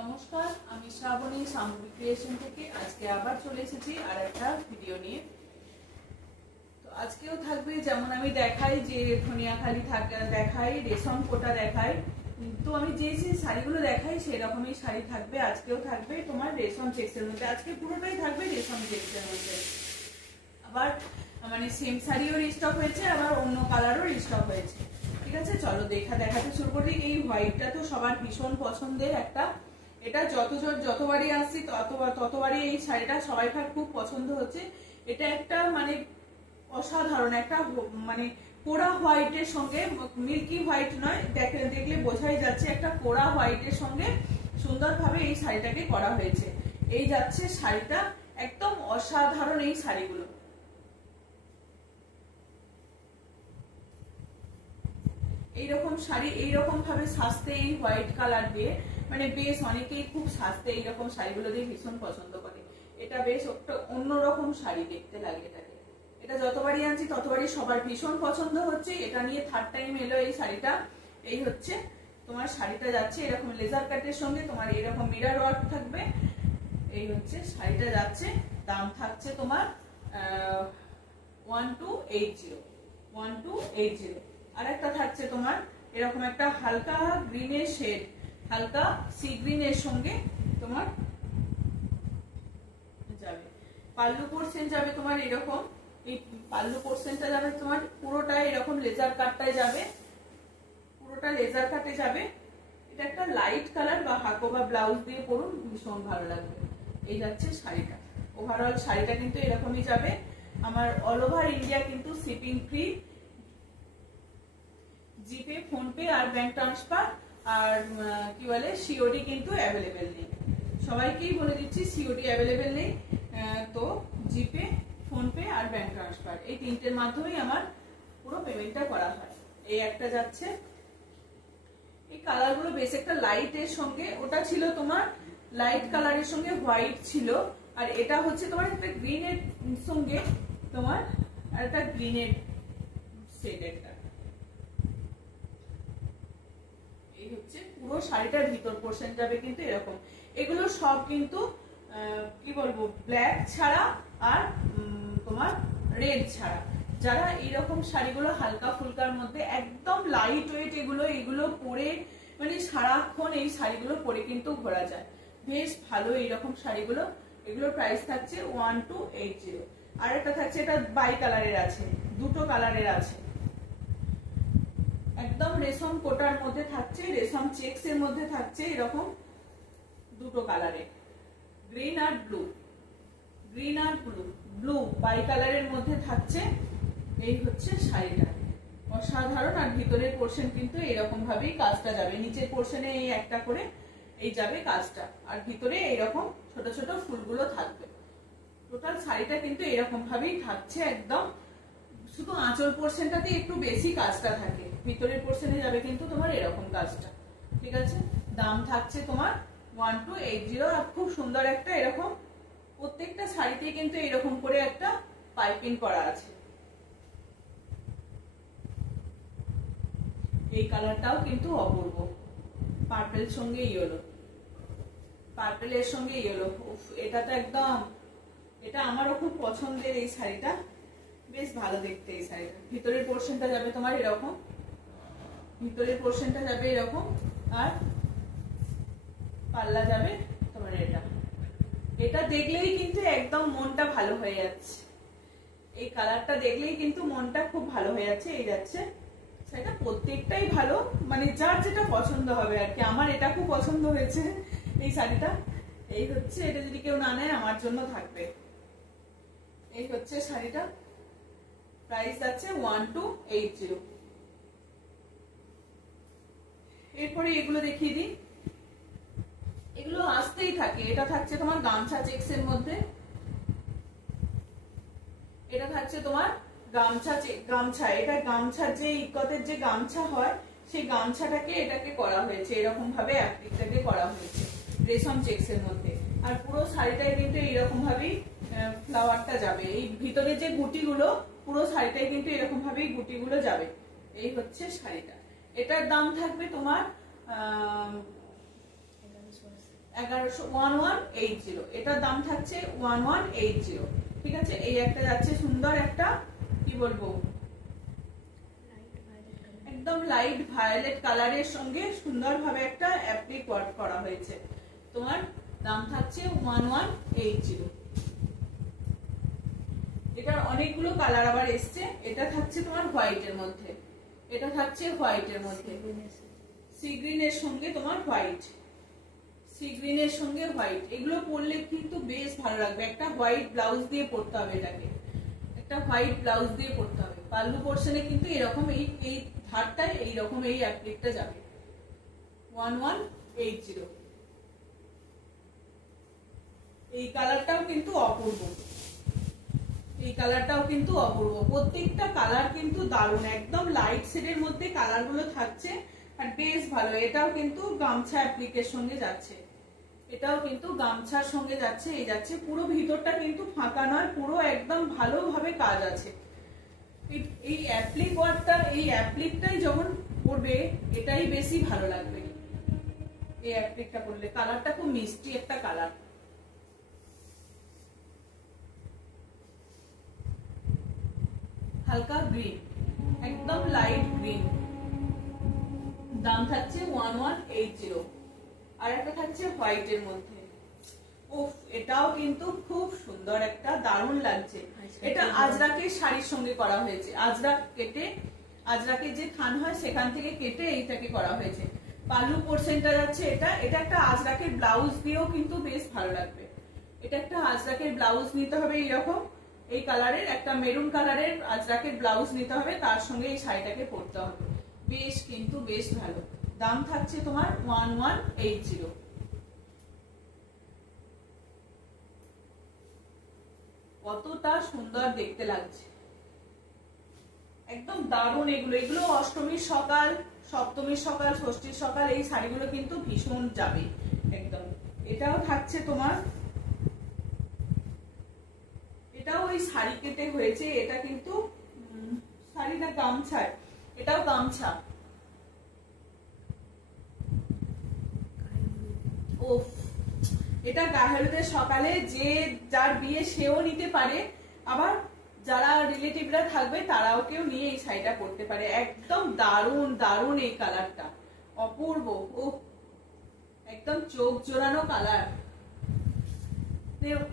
নমস্কার, আমি শ্রাবণী সামগ্রী ক্রিয়েশন থেকে আজকে আবার চলে এসেছি আর একটা ভিডিও নিয়ে। তো আজকেও থাকবে যেমন আমি দেখাই যে ধনিয়াখালি দেখাই, রেশম কোটা দেখাই। তো আমি যে শাড়িগুলো দেখাই সেরকমই শাড়ি থাকবে। আজকেও থাকবে তোমার রেশম চেক্সের মধ্যে, আজকে পুরোটাই থাকবে রেশম চেক্সের মধ্যে। আবার মানে সেম শাড়িও রিস্টক হয়েছে, আবার অন্য কালারও রিস্টক হয়েছে। ঠিক আছে, চলো দেখাতে শুরু করি। এই হোয়াইটটা তো সবার ভীষণ পছন্দের একটা, এটা যতবারই আসছি ততবারই এই শাড়িটা সবাইকার খুব পছন্দ হচ্ছে। এটা একটা মানে অসাধারণ একটা মানে কোরা হোয়াইটের সঙ্গে, মিল্কি হোয়াইট নয়, দেখলে বোঝাই যাচ্ছে একটা কোরা হোয়াইটের সঙ্গে সুন্দরভাবে এই শাড়িটাকে করা হয়েছে। এই যাচ্ছে শাড়িটা, একদম অসাধারণ এই শাড়িগুলো। এইরকম শাড়ি এইরকম ভাবে সাজতে, এই হোয়াইট কালার দিয়ে মানে বেশ অনেকেই খুব সাজতে এইরকম শাড়িগুলো দিয়ে ভীষণ পছন্দ করে। এটা বেশ একটা অন্যরকম শাড়ি দেখতে লাগে এটাকে। এটা যতবারই আনছি ততবারই সবার ভীষণ পছন্দ হচ্ছে। এটা নিয়ে থার্ড টাইম এলো এই শাড়িটা। এই হচ্ছে তোমার শাড়িটা যাচ্ছে এরকম লেজার কাটের সঙ্গে, তোমার এরকম মিরর ওয়ার্ক থাকবে। এই হচ্ছে শাড়িটা যাচ্ছে, দাম থাকছে তোমার 1280। আর একটা থাকছে তোমার এরকম একটা হালকা গ্রিনের শেড, হালকা সি গ্রিনের সঙ্গে তোমার যাবে। পাল্লু পোর্শন যাবে তোমার এরকম, এই পাল্লু পোর্শনটা যাবে তোমার পুরোটা এরকম লেজার কাটটায় যাবে, পুরোটা লেজার কাটে যাবে। এটা একটা লাইট কালার বা হাকো বা ব্লাউজ দিয়ে পরুন, ভীষণ ভালো লাগবে। এই যাচ্ছে শাড়িটা, ওভারঅল শাড়িটা কিন্তু এরকমই যাবে। আমার অল ওভার ইন্ডিয়া কিন্তু শিপিং ফ্রি, জিপে, ফোনপে আর ব্যাংক ট্রান্সফার আর কি বলে সিওডি কিন্তু অ্যাভেলেবেল নেই। সবাইকেই বলে দিচ্ছি সিওডি অ্যাভেলেবেল নেই। তো জিপে, ফোনপে আর ব্যাংক ট্রান্সফার এই তিনটের মাধ্যমেই আমার পুরো পেমেন্টটা করা হয়। এই একটা যাচ্ছে, এই কালারগুলো বেশ একটা লাইটের সঙ্গে, ওটা ছিল তোমার লাইট কালারের সঙ্গে হোয়াইট ছিল, আর এটা হচ্ছে তোমার একটা গ্রিনের সঙ্গে তোমার আর একটা গ্রিনের শেড একটা। এই হচ্ছে পুরো শাড়িটার ভিতর পোর্শন যাবে কিন্তু এরকম। এগুলো সব কিন্তু কি বলবো ব্ল্যাক ছাড়া আর তোমার রেড ছাড়া। যারা এইরকম শাড়িগুলো হালকা ফুলকার মধ্যে একদম লাইট ওয়েট, এগুলো পরে মানে সারাক্ষণ এই শাড়িগুলো পরে কিন্তু ঘোরা যায়, বেশ ভালো এইরকম শাড়িগুলো। এগুলোর প্রাইস থাকছে 1280। আর একটা থাকছে, এটা বাই কালারের আছে, দুটো কালারের আছে, একদম রেশম কোটার মধ্যে থাকছে, রেশম চেক্স এর মধ্যে থাকছে এরকম দুটো কালারে, গ্রিন আর ব্লু, ব্লু বাই কালারের মধ্যে থাকছে। এই হচ্ছে শাড়িটা, অসাধারণ। আর ভিতরের পোর্শন কিন্তু এরকম ভাবেই কাজটা যাবে, নিচের পোর্শনে এই একটা করে এই যাবে কাজটা, আর ভিতরে এইরকম ছোট ছোট ফুলগুলো থাকবে। টোটাল শাড়িটা কিন্তু এরকম ভাবেই থাকছে একদম। শুধু আঁচল পোর্শনটাতে একটু বেশি কাজটা থাকে, ভিতরের পোর্শনে যাবে কিন্তু তোমার এরকম কাজটা। ঠিক আছে, দাম থাকছে তোমার 1280। আর খুব সুন্দর একটা এরকম প্রত্যেকটা শাড়িতে কিন্তু এরকম করে একটা পাইপিং করা আছে। এই কালারটাও কিন্তু অপূর্ব, পার্পেল সঙ্গে ইয়েলো, পার্পেলের সঙ্গে ইয়েলো। এটা তো একদম, এটা আমারও খুব পছন্দের এই শাড়িটা, বেশ ভালো দেখতে এই শাড়িটা। ভিতরের পোর্শনটা যাবে তোমার এরকম, ভিতরের পোর্শনটা যাবে এরকম, আর পাল্লা যাবে তোমার এটা। এটা দেখলেই কিন্তু একদম মনটা ভালো হয়ে যাচ্ছে, এই কালারটা দেখলেই কিন্তু মনটা খুব ভালো হয়ে যাচ্ছে। এই যাচ্ছে সেটা প্রত্যেকটাই ভালো, মানে যার যেটা পছন্দ হবে আর কি। আমার এটা খুব পছন্দ হয়েছে এই শাড়িটা। এই হচ্ছে, এটা যদি কেউ না নেয় আমার জন্য থাকবে। এই হচ্ছে শাড়িটা, প্রাইস আছে 1280। এরপরে এগুলো দেখিয়ে দিই, এগুলো আসতেই থাকে। এটা থাকছে তোমার গামছা চেক্স এর মধ্যে, এটা থাকছে তোমার গামছা, এটা গামছা যে ইকতের যে গামছা হয় সেই গামছাটাকে এটাকে করা হয়েছে এরকম ভাবে, অ্যাপ্লিকটাকে করা হয়েছে রেশম চেক্স এর মধ্যে। আর পুরো শাড়িটাই কিন্তু এইরকম ভাবেই ফ্লাওয়ারটা যাবে, এই ভিতরে যে গুটিগুলো পুরো শাড়িটাই কিন্তু এরকম ভাবেই গুটিগুলো যাবে। এই হচ্ছে শাড়িটা, এটার দাম থাকবে তোমার 1180। এটার দাম থাকছে 1180। ঠিক আছে, এই একটা যাচ্ছে সুন্দর একটা কি বলবো একদম লাইট ভায়োলেট কালারের সঙ্গে সুন্দরভাবে একটা অ্যাপ্লিক ওয়ার্ক করা হয়েছে। তোমার দাম থাকছে 1180। এটার অনেকগুলো কালার আবার এসছে। এটা থাকছে তোমার হোয়াইটের মধ্যে, এটা থাকছে হোয়াইটের মধ্যে, সি গ্রিনের সঙ্গে তোমার হোয়াইট, সি গ্রিনের সঙ্গে হোয়াইট। এগুলো পরলে কিন্তু বেশ ভালো লাগবে। একটা হোয়াইট ব্লাউজ দিয়ে পরতে হবে, এটাকে একটা হোয়াইট ব্লাউজ দিয়ে পরতে হবে। পাল্লু পোর্শনে কিন্তু এরকম এই ধারটায় এইরকম এই অ্যাপ্লিকটা যাবে। 1180। এই কালারটাও কিন্তু অপূর্ব, এই কালারটাও কিন্তু অপূর্ব। প্রত্যেকটা কালার কিন্তু দারুণ, একদম লাইট শেডের মধ্যে কালার গুলো থাকছে আর বেশ ভালো। এটাও কিন্তু গামছা অ্যাপ্লিকের সঙ্গে যাচ্ছে, এটাও কিন্তু গামছার সঙ্গে যাচ্ছে। এই যাচ্ছে পুরো ভিতরটা কিন্তু ফাঁকা নয়, পুরো একদম ভালোভাবে কাজ আছে। এই অ্যাপ্লিক ওয়ার্কটা, এই অ্যাপ্লিকটাই যখন পরবে এটাই বেশি ভালো লাগবে। এই অ্যাপ্লিকটা পরলে কালারটা খুব মিষ্টি একটা কালার, হালকা গ্রিন, একদম লাইট গ্রিন। দাম থাকছে 1180। আর একটা থাকছে হোয়াইটের মধ্যে। উফ, এটাও কিন্তু খুব সুন্দর একটা, দারুণ লাগছে। এটা আজরাকের শাড়ির সঙ্গে করা হয়েছে। আজরাক কেটে, আজরাকের যে থান হয় সেখান থেকে কেটে এইটাকে করা হয়েছে। পাল্লু পোর্শনটা যাচ্ছে এটা, এটা একটা আজরাকের ব্লাউজ দিয়েও কিন্তু বেশ ভালো লাগবে। এটা একটা আজরাকের ব্লাউজ নিতে হবে এরকম, এই কালারের একটা মেরুন কালারের আজরাকের ব্লাউজ নিতে হবে, তার সঙ্গে এই শাড়িটাকে পরতে হবে। বেশ কিন্তু বেশ ভালো। দাম থাকছে তোমার 1180। কতটা সুন্দর দেখতে লাগছে, একদম দারুণ। এগুলো এগুলো অষ্টমীর সকাল, সপ্তমীর সকাল, ষষ্ঠীর সকাল এই শাড়িগুলো কিন্তু ভীষণ যাবে একদম। এটাও থাকছে তোমার, এটাও ওই শাড়ি কেটে হয়েছে। এটা কিন্তু শাড়ি না গামছা, এটাও গামছা। ওফ, এটা গায়ে হলুদের সকালে যে যার বিয়ে সেও নিতে পারে, আবার যারা রিলেটিভরা থাকবে তারাও কেউ নিয়ে এই শাড়িটা পরতে পারে। একদম দারুণ দারুণ এই কালারটা, অপূর্ব। ও একদম চোখ জোড়ানো কালার।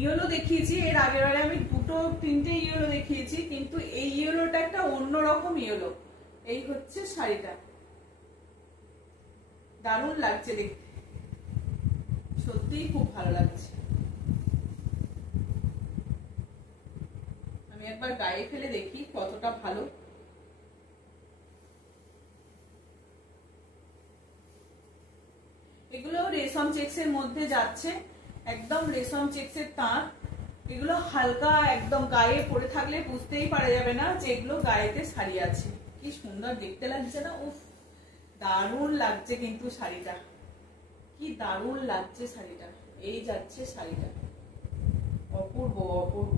ইয়েলো দেখিয়েছি এর আগের বারে, আমি দুটো তিনটে ইয়েলো দেখিয়েছি, কিন্তু এই ইয়েলোটা একটা অন্যরকম ইয়েলো। এই হচ্ছে শাড়িটা, দারুণ লাগছে দেখতে, সত্যিই খুব ভালো লাগছে। আমি একবার গায়ে ফেলে দেখি কতটা ভালো। এগুলো রেশম চেক্সের মধ্যে যাচ্ছে, একদম রেশম চেক্সের তাঁত। এগুলো হালকা একদম, গায়ে পরে থাকলে বুঝতেই পারা যাবে না যে এগুলো গায়েতে শাড়ি আছে। কি সুন্দর দেখতে লাগছে না? উফ, দারুণ লাগছে কিন্তু শাড়িটা, কি দারুণ লাগছে শাড়িটা। এই যাচ্ছে শাড়িটা, অপূর্ব অপূর্ব,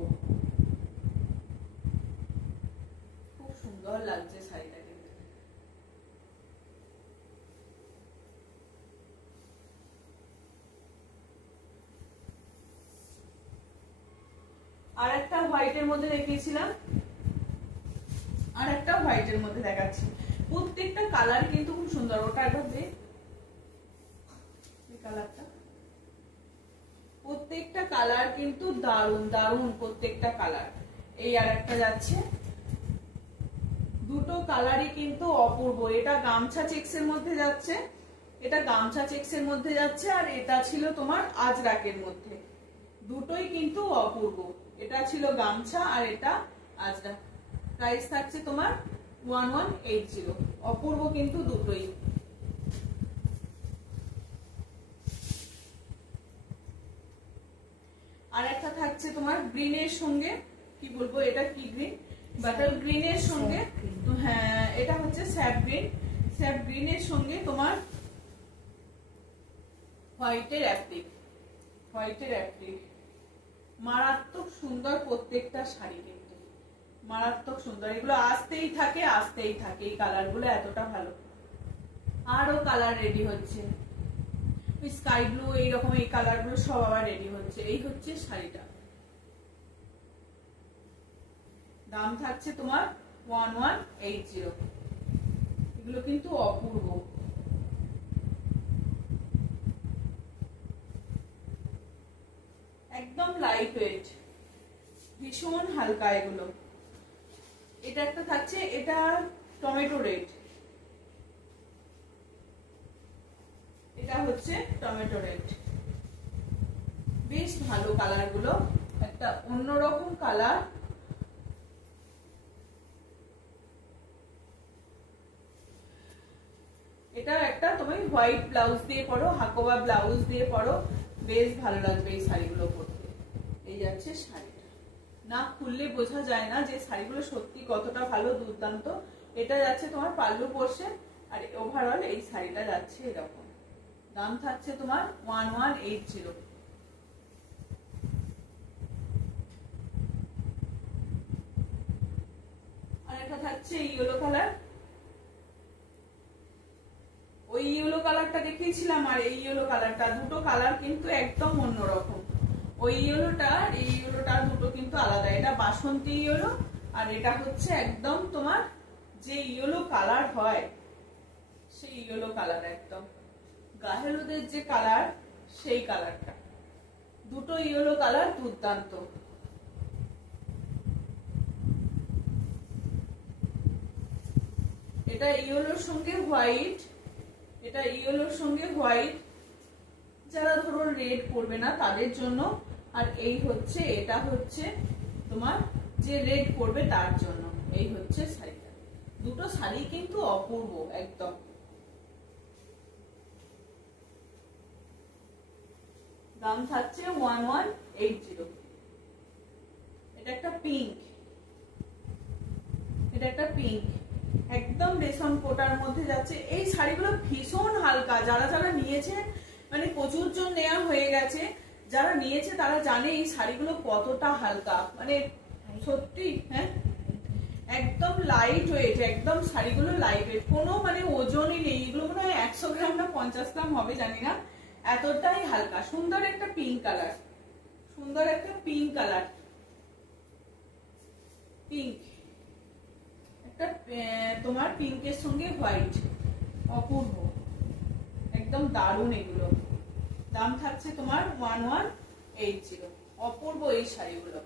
খুব সুন্দর লাগছে শাড়িটা কিন্তু। আর একটা হোয়াইটের মধ্যে দেখিয়েছিলাম, আর একটা হোয়াইটের মধ্যে দেখাচ্ছি। প্রত্যেকটা কালার কিন্তু খুব সুন্দর। ওটা একবার দেখ, কালারটা, প্রত্যেকটা কালার কিন্তু দারুণ দারুণ, প্রত্যেকটা কালার। এই আর একটা যাচ্ছে, দুটো কালারই কিন্তু অপূর্ব। এটা গামছা চেক্সের মধ্যে যাচ্ছে, এটা গামছা চেক্সের মধ্যে যাচ্ছে, আর এটা ছিল তোমার আজরাকের মধ্যে। দুটোই কিন্তু অপূর্ব। এটা ছিল গামছা আর এটা আজরাক। প্রাইস থাকছে তোমার 1180। অপূর্ব কিন্তু দুটোই। আর একটা থাকছে তোমার গ্রিনের সঙ্গে, কি বলবো এটা কি গ্রিন, বাটার গ্রিনের সঙ্গে, হ্যাঁ এটা হচ্ছে স্যাপ গ্রিন। স্যাপ গ্রিনের সঙ্গে তোমার হোয়াইটের অ্যাপ্লিক, হোয়াইটের অ্যাপ্লিক। মারাত্মক সুন্দর প্রত্যেকটা শাড়ি কিন্তু, মারাত্মক সুন্দর। এগুলো আসতেই থাকে আসতেই থাকে, এই কালার গুলো এতটা ভালো। আরো কালার রেডি হচ্ছে। স্কাই ব্লু এইরকম এই কালার গুলো সব আবার রেডি হচ্ছে। এই হচ্ছে শাড়িটা, দাম থাকছে তোমার 1180। এগুলো কিন্তু অপূর্ব, একদম লাইট ওয়েট, ভীষণ হালকা এগুলো। এটা একটা থাকছে, এটা টমেটো রেড, এটা হচ্ছে টমেটো রেড, বেশ ভালো কালার গুলো, একটা অন্যরকম কালার। এটা একটা তুমি হোয়াইট ব্লাউজ দিয়ে পরো, হাকোবা ব্লাউজ দিয়ে পরো, বেশ ভালো লাগবে এই শাড়িগুলো পরতে। এই যাচ্ছে শাড়িটা, না খুললে বোঝা যায় না যে শাড়িগুলো সত্যি কতটা ভালো, দুর্দান্ত। এটা যাচ্ছে তোমার পাল্লু পোর্শন, আর ওভারঅল এই শাড়িটা যাচ্ছে এরকম। দাম থাকছে তোমার 1180। আর এটা থাকছে ইয়েলো কালার, ওই ইয়েলো কালারটা দেখিয়েছিলাম আর এই ইয়েলো কালারটা, দুটো কালার কিন্তু একদম অন্যরকম। ওই ইয়েলোটা আর এই ইয়েলোটা দুটো কিন্তু আলাদা। এটা বাসন্তী ইয়েলো, আর এটা হচ্ছে একদম তোমার যে ইয়েলো কালার হয় সেই ইয়েলো কালার, একদম গায়ে হলুদের যে কালার সেই কালারটা। দুটো ইয়েলো কালার দুর্দান্ত। এটা ইয়েলোর সঙ্গে হোয়াইট, এটা ইয়েলোর সঙ্গে হোয়াইট, যারা ধরো রেড পরবে না তাদের জন্য। আর এই হচ্ছে, এটা হচ্ছে তোমার যে রেড পরবে তার জন্য। এই হচ্ছে শাড়িটা, দুটো শাড়ি কিন্তু অপূর্ব একদম। দাম থাকছে 1180। এটা একটা পিঙ্ক, এটা একটা পিঙ্ক, একদম রেশম কোটার মধ্যে যাচ্ছে। এই শাড়িগুলো ভীষণ হালকা, যারা যারা নিয়েছে মানে প্রচুর জন নেওয়া হয়ে গেছে, যারা নিয়েছে তারা জানে এই শাড়িগুলো কতটা হালকা, মানে সত্যি। হ্যাঁ, একদম লাইট ওয়েট, একদম শাড়িগুলো লাইট ওয়েট, কোনো মানে ওজনই নেই। এগুলো মনে হয় 100 গ্রাম না 50 গ্রাম হবে জানি না, এতটাই হালকা। সুন্দর একটা পিঙ্ক কালার, সুন্দর একটা পিঙ্ক কালার, পিঙ্ক একটা তোমার পিঙ্কের সঙ্গে হোয়াইট, অপূর্ব, একদম দারুণ এগুলো। দাম থাকছে তোমার 1180। অপূর্ব এই শাড়িগুলো।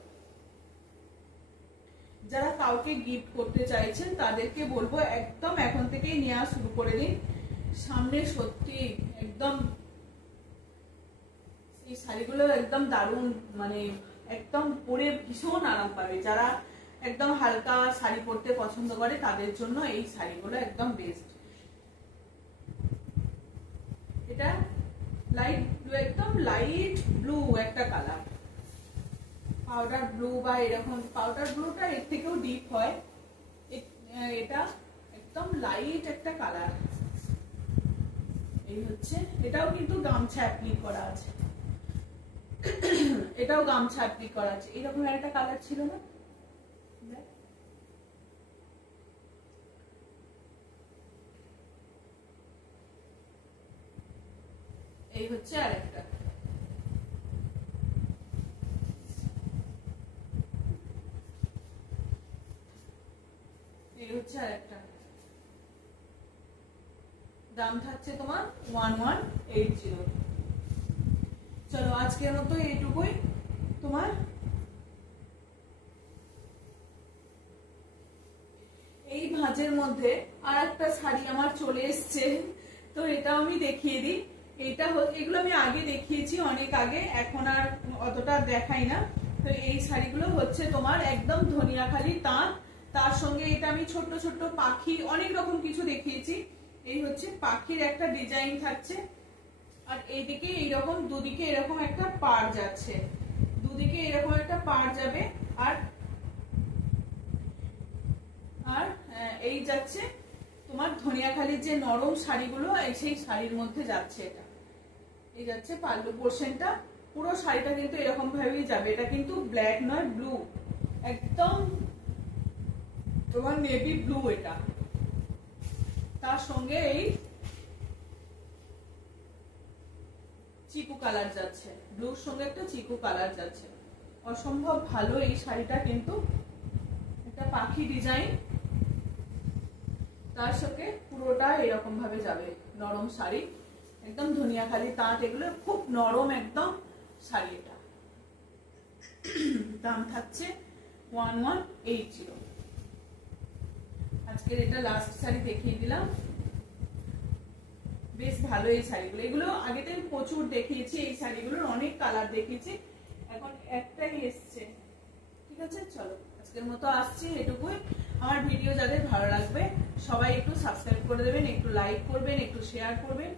যারা কাউকে গিফট করতে চাইছেন তাদেরকে বলবো একদম এখন থেকেই নেওয়া শুরু করে দিন। সামনে সত্যি একদম এই শাড়িগুলো একদম দারুণ, মানে একদম পরে ভীষণ আরাম পাবে। যারা একদম হালকা শাড়ি পরতে পছন্দ করে তাদের জন্য এই শাড়িগুলো একদম বেস্ট। এটা লাইট ব্লু, একদম লাইট ব্লু একটা কালার, পাউডার ব্লু বা এরকম। পাউডার ব্লুটা এর থেকেও ডিপ হয়, এটা একদম লাইট একটা কালার। এই হচ্ছে, এটাও কিন্তু গামছা অ্যাপ্লিক করা আছে, এটাও গামছা অ্যাপ্লিক করা আছে। এরকম একটা কালার ছিল না, এই হচ্ছে আরেকটা। এই হচ্ছে আরেকটা। দাম থাকছে তোমার 1180। চলো আজকের মতো এইটুকুই। তোমার এই ভাঁজের মধ্যে আর একটা শাড়ি আমার চলে এসছে, তো এটাও আমি দেখিয়ে দিই। এটা এগুলো আমি আগে দেখিয়েছি অনেক আগে, এখন আর অতটা দেখাই না। তো এই শাড়িগুলো হচ্ছে তোমার একদম ধনিয়াখালি তাঁত, তার সঙ্গে এটা আমি ছোট্ট ছোট্ট পাখি অনেক রকম কিছু দেখিয়েছি। এই হচ্ছে পাখির একটা ডিজাইন থাকছে, আর এইদিকে এইরকম দুদিকে এরকম একটা পাড় যাচ্ছে, দুদিকে এরকম একটা পাড় যাবে। আর আর এই যাচ্ছে তোমার ধনিয়াখালির যে নরম শাড়িগুলো, সেই শাড়ির মধ্যে যাচ্ছে এটা। এই যাচ্ছে পাল্লু পোর্শনটা, পুরো শাড়িটা কিন্তু এরকম ভাবেই যাবে। এটা কিন্তু ব্ল্যাক নয়, ব্লু, একদম তোমার নেভি ব্লু এটা। তার সঙ্গে এই চিকু কালার যাচ্ছে, ব্লুর সঙ্গে একটা চিকু কালার যাচ্ছে, অসম্ভব ভালো এই শাড়িটা। কিন্তু একটা পাখি ডিজাইন, তার সাথে পুরোটা এরকম ভাবে যাবে, নরম শাড়ি, একদম ধনিয়াখালি তাঁত, এগুলো খুব নরম একদম শাড়ি। এটা দাম থাকছে 1180। আজকের এটা লাস্ট শাড়ি দেখিয়ে দিলাম, বেশ ভালো এই শাড়িগুলো। এগুলো আগেতে প্রচুর দেখিয়েছি, এই শাড়িগুলোর অনেক কালার দেখিয়েছি, এখন একটাই এসছে। ঠিক আছে, চলো আজকের মতো আসছি এটুকুই। আমার ভিডিও যাদের ভালো লাগবে সবাই একটু সাবস্ক্রাইব করে দেবেন, একটু লাইক করবেন, একটু শেয়ার করবেন।